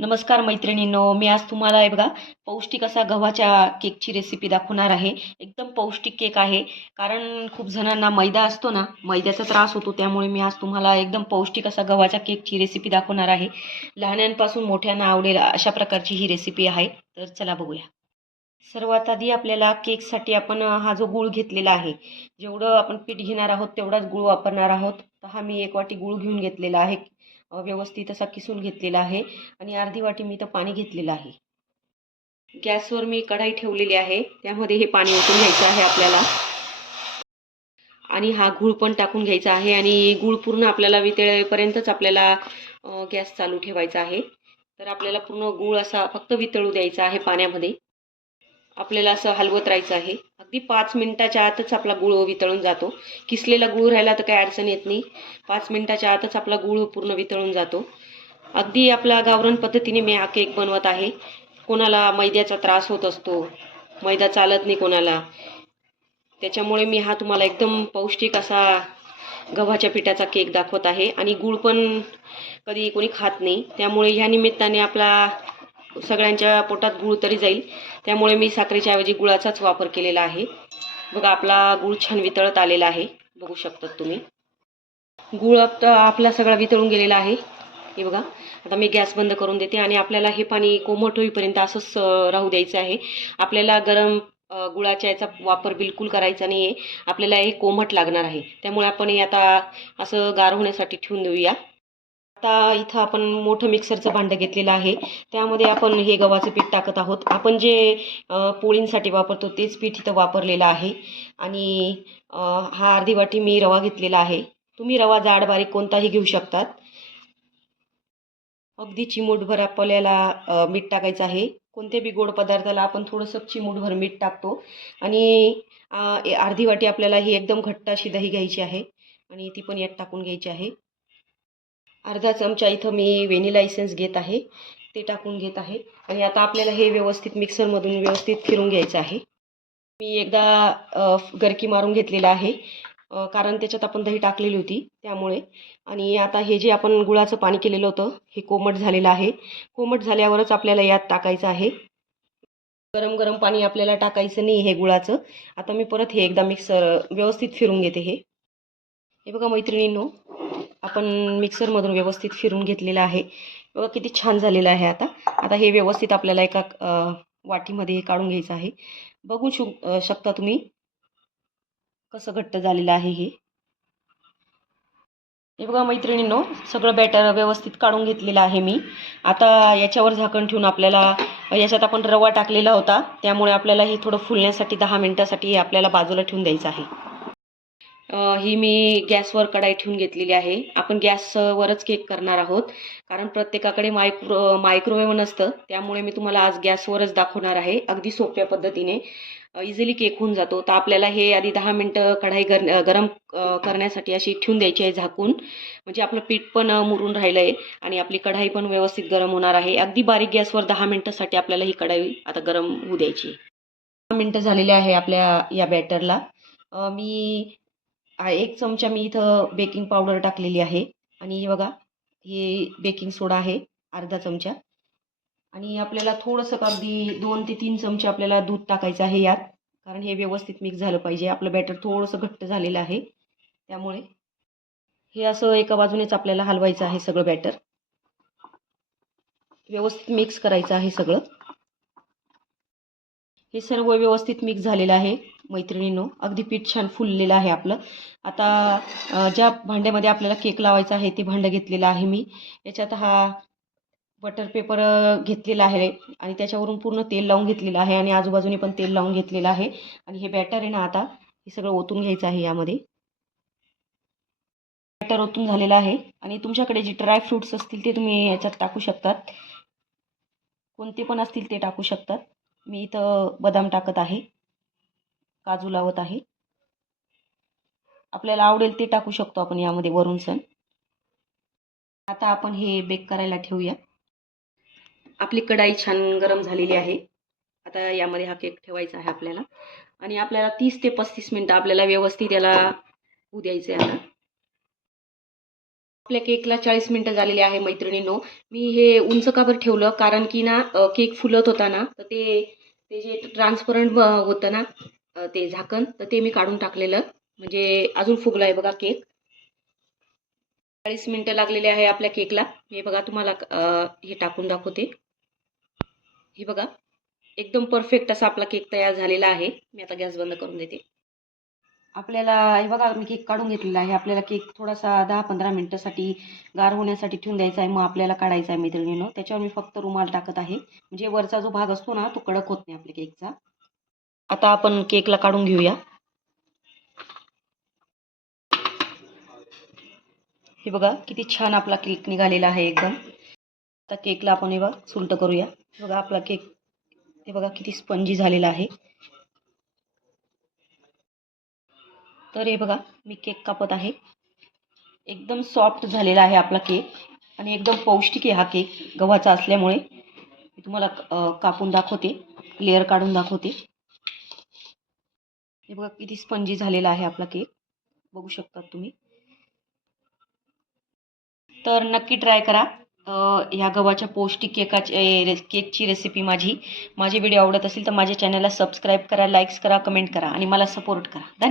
नमस्कार मैत्रिणींनो, मी आज तुम्हाला आहे बघा पौष्टिक असा गव्हाच्या केकची रेसिपी दाखवणार आहे. एकदम पौष्टिक केक आहे. कारण खूप जणांना मैदा असतो ना, मैद्याचा त्रास होतो. त्यामुळे मी आज तुम्हाला एकदम पौष्टिक असा गव्हाच्या केकची रेसिपी दाखवणार आहे. लहानांपासून मोठ्यांना आवडेल अशा प्रकारची ही रेसिपी आहे. तर चला बघूया. सर्वात आधी आपल्याला केकसाठी आपण हा जो गूळ घेतलेला आहे, जेवढं आपण पीठ घेणार आहोत तेवढाच गूळ वापरणार आहोत. तर हा मी 1 वाटी गूळ घेऊन घेतलेला आहे. व्यवस्थित असा किसून घेतलेला आहे आणि अर्धी वाटी मी इथं पाणी घेतलेलं आहे. गॅसवर मी कढाई ठेवलेली आहे. त्यामध्ये हे पाणी ओतून घ्यायचं आहे आपल्याला आणि हा गूळ पण टाकून घ्यायचा आहे आणि गूळ पूर्ण आपल्याला वितळेपर्यंतच आपल्याला गॅस चालू ठेवायचा आहे. तर आपल्याला पूर्ण गूळ असा फक्त वितळू द्यायचा आहे पाण्यामध्ये. आपल्याला असं हलवत राहायचं आहे. अगदी 5 मिनिटाच्या आतच आपला गूळ वितळून जातो. किसलेला गूळ राहिला तर काही अडचण येत नाही. 5 मिनिटाच्या आतच आपला गूळ पूर्ण वितळून जातो. अगदी आपला गावरान पद्धतीने मी हा केक बनवत आहे. कोणाला मैद्याचा त्रास होत असतो, मैदा चालत नाही कोणाला, त्याच्यामुळे मी हा तुम्हाला एकदम पौष्टिक असा गव्हाच्या पिठाचा केक दाखवत आहे. आणि गूळ पण कधी कोणी खात नाही, त्यामुळे ह्या निमित्ताने आपला सगळ्यांच्या पोटात गूळ तरी जाईल. त्यामुळे मी साखरेच्या ऐवजी गुळाचाच वापर केलेला आहे. बघा आपला गूळ छान वितळत आलेला आहे, बघू शकता तुम्ही. गूळ आता आपला सगळा वितळून गेलेला आहे. हे बघा. आता मी गॅस बंद करून देते आणि आपल्याला हे पाणी कोमट होईपर्यंत असंच राहू द्यायचं आहे. आपल्याला गरम गुळाच्या याचा वापर बिलकुल करायचा नाही आहे. आपल्याला हे कोमट लागणार आहे. त्यामुळे आपण हे आता असं गार होण्यासाठी ठेवून देऊया. आता इथं आपण मोठं मिक्सरचं भांडं घेतलेलं आहे. त्यामध्ये आपण हे गव्हाचं पीठ टाकत आहोत. आपण जे पोळींसाठी वापरतो तेच पीठ इथं वापरलेलं आहे. आणि हा अर्धी वाटी मी रवा घेतलेला आहे. तुम्ही रवा जाड बारीक कोणताही घेऊ शकतात. अगदी चिमूटभर आपल्याला मीठ टाकायचं आहे. कोणत्या बी गोड पदार्थाला आपण थोडंसं चिमूटभर मीठ टाकतो. आणि अर्धी वाटी आपल्याला ही एकदम घट्ट अशी दही घ्यायची आहे आणि ती पण यात टाकून घ्यायची आहे. अर्धा चमचा इथं मी व्हॅनिला इसेन्स घेत आहे, ते टाकून घेत आहे. आणि आता आपल्याला हे व्यवस्थित मिक्सरमधून व्यवस्थित फिरून घ्यायचं आहे. मी एकदा गरकी मारून घेतलेला आहे, कारण त्याच्यात आपण दही टाकलेली होती त्यामुळे. आणि आता हे जे आपण गुळाचं पाणी केलेलं होतं हे कोमट झालेलं आहे. कोमट झाल्यावरच आपल्याला यात टाकायचं आहे. गरम गरम पाणी आपल्याला टाकायचं नाही हे गुळाचं. आता मी परत हे एकदा मिक्सर व्यवस्थित फिरून घेते. हे बघा मैत्रिणींनो, आपण मिक्सरमधून व्यवस्थित फिरून घेतलेलं आहे. बघा किती छान झालेलं आहे. आता आता हे व्यवस्थित आपल्याला एका वाटीमध्ये काढून घ्यायचं आहे. बघू शकता तुम्ही कसं घट्ट झालेलं आहे हे. हे बघा मैत्रिणींनो, सगळं बॅटर व्यवस्थित काढून घेतलेलं आहे मी. आता याच्यावर झाकण ठेवून आपल्याला याच्यात आपण रवा टाकलेला होता, त्यामुळे आपल्याला हे थोडं फुलण्यासाठी 10 मिनिटासाठी आपल्याला बाजूला ठेवून द्यायचं आहे. ही मी गॅसवर कढाई ठेवून घेतलेली आहे. आपण गॅसवरच केक करणार आहोत, कारण प्रत्येकाकडे मायक्रोवेव्ह नसतं. त्यामुळे मी तुम्हाला आज गॅसवरच दाखवणार आहे. अगदी सोप्या पद्धतीने इझिली केक होऊन जातो. तर आपल्याला हे आधी 10 मिनटं कढाई गरम करण्यासाठी अशी ठेवून द्यायची आहे झाकून. म्हणजे आपलं पीठ पण मुरून राहिलं आहे आणि आपली कढाई पण व्यवस्थित गरम होणार आहे. अगदी बारीक गॅसवर 10 मिनिटासाठी आपल्याला ही कढाई आता गरम होऊ द्यायची. 10 मिनटं झालेली आहे आपल्या या बॅटरला. मी 1 चमचा मी इथं बेकिंग पावडर टाकलेली आहे. आणि हे बघा, हे बेकिंग सोडा आहे अर्धा चमचा. आणि आपल्याला थोडंसं अगदी 2 ते 3 चमचे आपल्याला दूध टाकायचं आहे यात, कारण हे व्यवस्थित मिक्स झालं पाहिजे. आपलं बॅटर थोडंसं घट्ट झालेलं आहे, त्यामुळे हे असं एका बाजूनेच आपल्याला हलवायचं आहे. सगळं बॅटर व्यवस्थित मिक्स करायचं आहे सगळं. हे सर्व व्यवस्थित मिक्स झालेलं आहे मैत्रिणींनो. अगदी पीठ छान फुललेलं आहे आपलं. आता ज्या भांड्यामध्ये आपल्याला केक लावायचा आहे ते भांडं घेतलेलं आहे मी. याच्यात हा बटर पेपर घेतलेला आहे आणि त्याच्यावरून पूर्ण तेल लावून घेतलेलं आहे आणि आजूबाजूने पण तेल लावून घेतलेलं आहे. आणि हे बॅटर आहे ना, आता हे सगळं ओतून घ्यायचं आहे यामध्ये. बॅटर ओतून झालेलं आहे आणि तुमच्याकडे जे ड्राय फ्रूट्स असतील ते तुम्ही याच्यात टाकू शकतात. कोणते पण असतील ते टाकू शकतात. मी इथं बदाम टाकत आहे, काजू लावत आहे. आपल्याला आवडेल ते टाकू शकतो आपण यामध्ये वरून सण. आता आपण हे बेक करायला ठेवूया. आपली कढाई छान गरम झालेली आहे. आता यामध्ये हा केक ठेवायचा आहे आपल्याला. आणि आपल्याला 30 ते 35 मिनिटं आपल्याला व्यवस्थित याला होऊ द्यायचं आहे. आता आपल्या केकला 40 मिनटं झालेली आहे मैत्रिणींनो. मी हे उंच का बरं ठेवलं, कारण की ना केक फुलत होता ना, तर ते ते जे ट्रान्सपरंट होतं ना ते झाकण, तर ते मी काढून टाकलेलं. म्हणजे अजून फुगला आहे बघा केक. 40 मिनटं लागलेले आहे आपल्या केकला. हे बघा तुम्हाला हे टाकून दाखवते. हे बघा एकदम परफेक्ट असा आपला केक तयार झालेला आहे. मी आता गॅस बंद करून देते. आपल्याला हे बघा मी केक काढून घेतलेला आहे. आपल्याला केक थोडासा 10-15 मिनिटासाठी गार होण्यासाठी ठेवून द्यायचा आहे. मग आपल्याला काढायचा आहे मैत्रिणींनो. त्याच्यावर मी फक्त रुमाल टाकत आहे. म्हणजे वरचा जो भाग असतो ना तो कडक होत नाही आपल्या केकचा. आता आपण केकला काढून घेऊया. हे बघा किती छान आपला केक निघालेला आहे एकदम. आता केकला आपण हे बघा सुलट करूया. बघा आपला केक हे बघा किती स्पंजी झालेला आहे. तर हे बघा मी केक कापत आहे. एकदम सॉफ्ट झालेला आहे आपला केक आणि एकदम पौष्टिक आहे हा केक गव्हाचा असल्यामुळे. मी तुम्हाला कापून दाखवते, लेअर काढून दाखवते. हे बघा किती स्पंजी झालेला आहे आपला केक, बघू शकता तुम्ही. तर नक्की ट्राय करा ह्या गव्हाच्या पौष्टिक केकची रेसिपी. माझे व्हिडिओ आवडत असेल तर माझ्या चॅनलला सबस्क्राईब करा, लाईक्स करा, कमेंट करा आणि मला सपोर्ट करा. धन्यवाद.